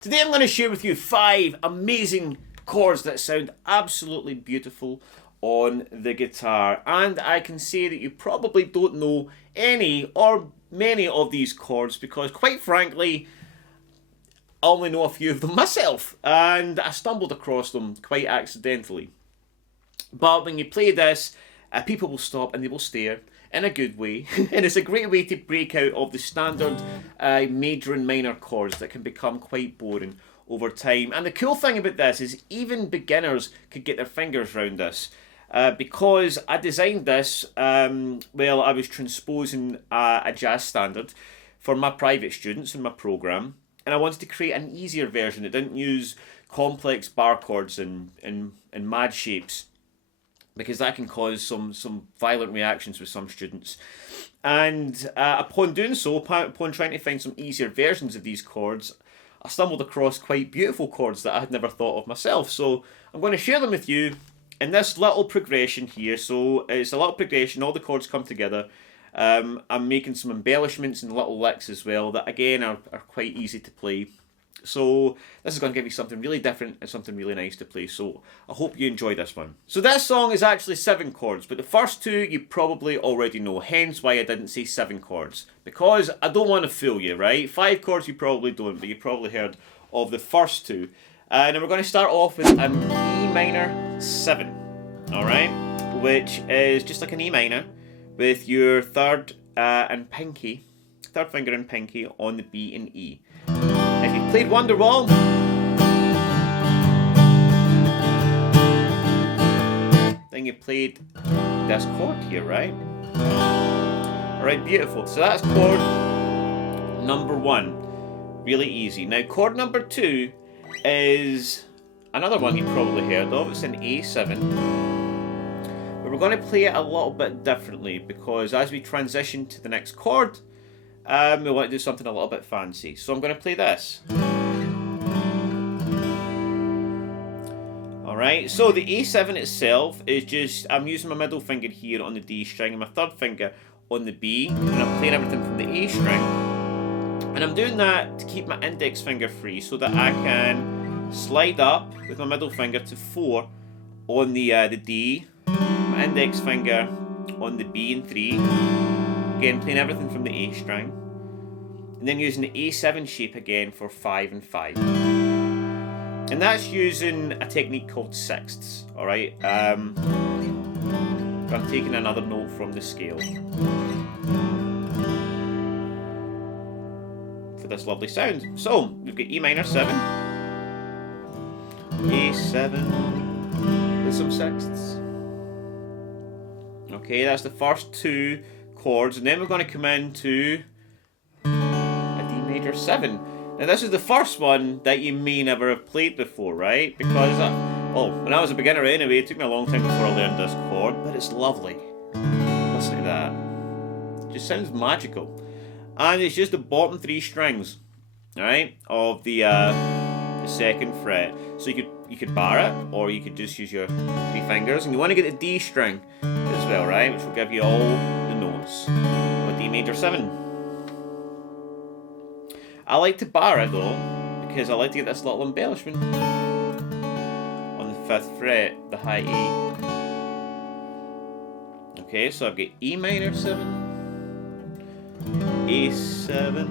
Today I'm going to share with you 5 amazing chords that sound absolutely beautiful on the guitar, and I can say that you probably don't know any or many of these chords because, quite frankly, I only know a few of them myself, and I stumbled across them quite accidentally. But when you play this, people will stop and they will stare in a good way, and it's a great way to break out of the standard major and minor chords that can become quite boring over time. And the cool thing about this is even beginners could get their fingers around this. Because I designed this while I was transposing a jazz standard for my private students in my program, and I wanted to create an easier version that didn't use complex bar chords and mad shapes, because that can cause some violent reactions with some students. And upon doing so, upon trying to find some easier versions of these chords, I stumbled across quite beautiful chords that I had never thought of myself. So I'm going to share them with you in this little progression here. So it's a little progression, all the chords come together. I'm making some embellishments and little licks as well that again are quite easy to play. So this is going to give you something really different and something really nice to play. So I hope you enjoy this one. So this song is actually 7 chords, but the first 2 you probably already know. Hence why I didn't say 7 chords, because I don't want to fool you, right? 5 chords you probably don't, but you probably heard of the first 2. And we're going to start off with an E minor 7, all right? Which is just like an E minor with your third finger and pinky on the B and E. If you played Wonderwall, then you played this chord here, right? Alright, beautiful. So that's chord number 1. Really easy. Now, chord number 2 is another one you probably heard of. It's an A7. But we're going to play it a little bit differently because as we transition to the next chord, we want to do something a little bit fancy. So I'm going to play this. Alright, so the A7 itself is just, I'm using my middle finger here on the D string and my third finger on the B, and I'm playing everything from the A string. And I'm doing that to keep my index finger free so that I can slide up with my middle finger to 4 on the D, my index finger on the B and 3. Again, playing everything from the A string. And then using the A7 shape again for 5 and 5. And that's using a technique called sixths, alright? I'm taking another note from the scale for this lovely sound. So, we've got E minor 7, A7 with some sixths. Okay, that's the first 2 chords, and then we're going to come into a D major 7. Now this is the first one that you may never have played before, right? Because, when I was a beginner anyway, it took me a long time before I learned this chord, but it's lovely. Listen to that. It just sounds magical. And it's just the bottom 3 strings, alright, of the 2nd fret. So you could bar it, or you could just use your 3 fingers, and you want to get the D string as well, right? Which will give you all the notes with D major 7. I like to bar it though, because I like to get this little embellishment on the 5th fret, the high E. Okay, so I've got E minor 7, A7,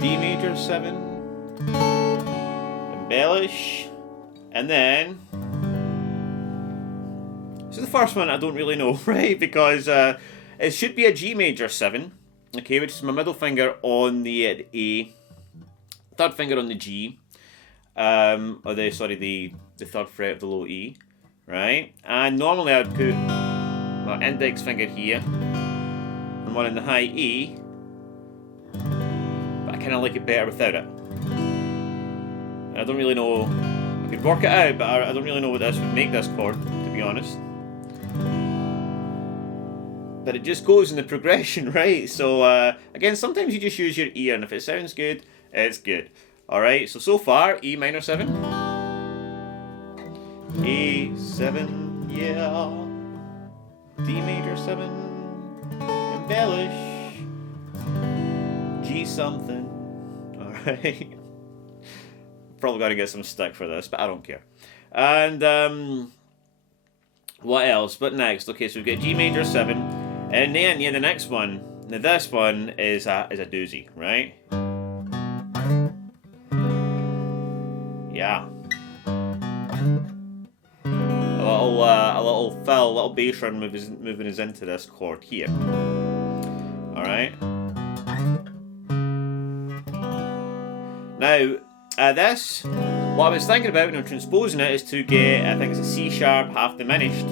D major 7, embellish, and then, so the first one I don't really know, right, because it should be a G major 7, okay, which is my middle finger on the A, third finger on the G, the 3rd fret of the low E, right, and normally I'd put my index finger here, and one in the high E, but I kind of like it better without it. I don't really know, I could work it out, but I don't really know what this would make this chord, to be honest. But it just goes in the progression, right? So, again, sometimes you just use your ear, and if it sounds good, it's good. Alright, so far, E minor 7. A7, yeah. D major 7. Embellish. G something. Alright. probably going to get some stick for this, but I don't care. And what else? But next, okay, so we've got G major 7, and then the next one. Now this one is a doozy, right? Yeah. A little bass run moving us into this chord here. All right. Now, this, what I was thinking about when I'm transposing it is to get, I think it's a C sharp half diminished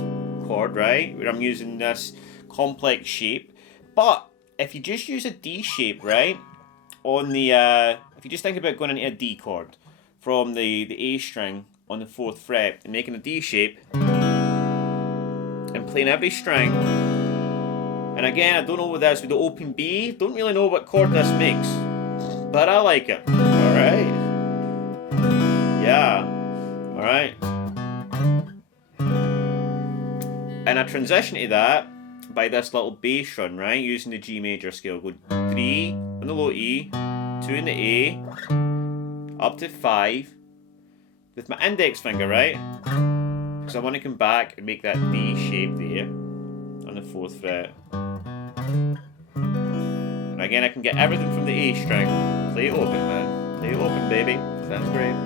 chord, right? Where I'm using this complex shape. But if you just use a D shape, right? On the, if you just think about going into a D chord from the A string on the 4th fret and making a D shape and playing every string. And again, I don't know what this with the open B. Don't really know what chord this makes, but I like it. All right. Yeah. All right. And I transition to that by this little bass run, right? Using the G major scale. Go 3 on the low E, 2 in the A, up to 5 with my index finger, right? Because I want to come back and make that D shape there on the 4th fret. And again, I can get everything from the A string. Play it open, man. Play it open, baby. Sounds great.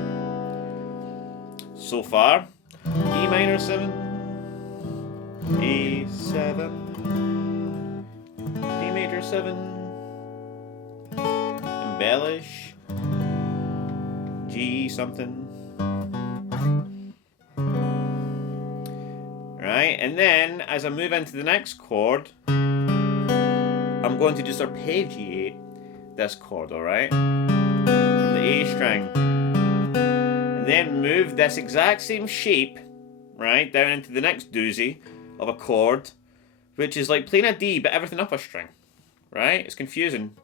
So far, E minor 7, A7, D major 7, embellish, G something. Right, and then as I move into the next chord, I'm going to just arpeggiate this chord, alright? The A string. And then move this exact same shape, right, down into the next doozy of a chord, which is like playing a D but everything up a string. Right? It's confusing.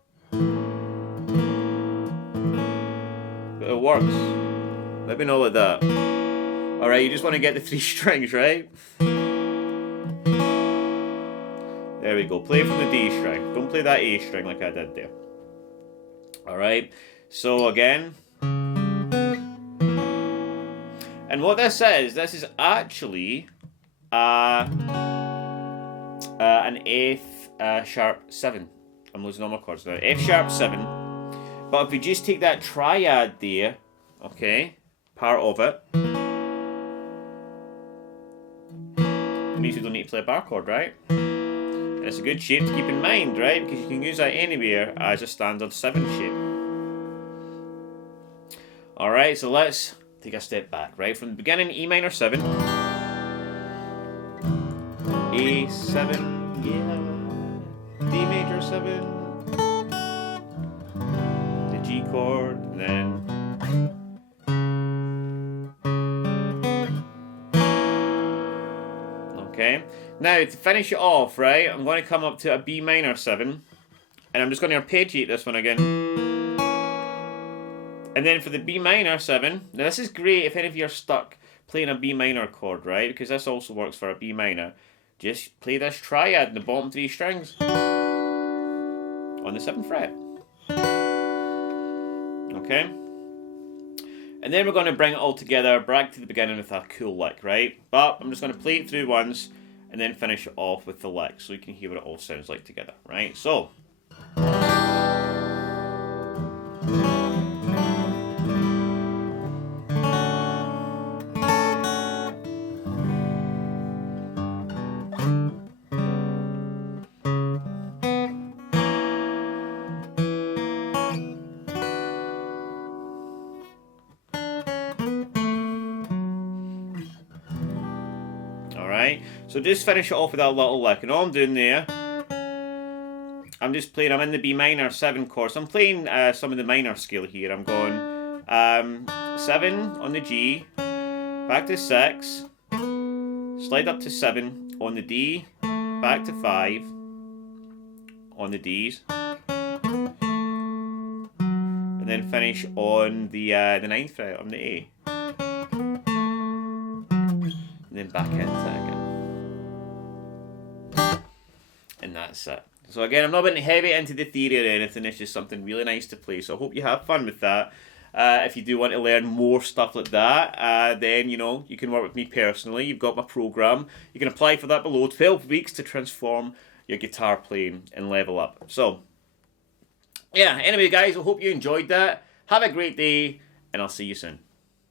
But it works. Let me know like that. Alright, you just want to get the 3 strings, right? There we go. Play from the D string. Don't play that A string like I did there. Alright. So again. And what this is actually an F sharp 7. I'm losing all my chords now. F sharp 7. But if we just take that triad there, okay, part of it, it means we don't need to play a bar chord, right? And it's a good shape to keep in mind, right? Because you can use that anywhere as a standard 7 shape. Alright, so let's take a step back, right? From the beginning, E minor 7, A7, yeah, D major 7, the G chord, and then okay. Now to finish it off, right, I'm going to come up to a B minor 7, and I'm just going to arpeggiate this one again. And then for the B minor 7, now this is great if any of you are stuck playing a B minor chord, right? Because this also works for a B minor. Just play this triad in the bottom 3 strings on the 7th fret. Okay? And then we're going to bring it all together, back to the beginning with a cool lick, right? But I'm just going to play it through once and then finish it off with the lick so you can hear what it all sounds like together, right? So. So just finish it off with that little lick, and all I'm doing there, I'm in the B minor 7 chord, so I'm playing some of the minor scale here. I'm going 7 on the G, back to 6, slide up to 7 on the D, back to 5 on the Ds, and then finish on the 9th fret on the A, and then back into it again. And that's it. So again, I'm not getting heavy into the theory or anything, it's just something really nice to play. So I hope you have fun with that. If you do want to learn more stuff like that, then, you know, you can work with me personally. You've got my program. You can apply for that below. 12 weeks to transform your guitar playing and level up. So, yeah, anyway, guys, I hope you enjoyed that. Have a great day, and I'll see you soon.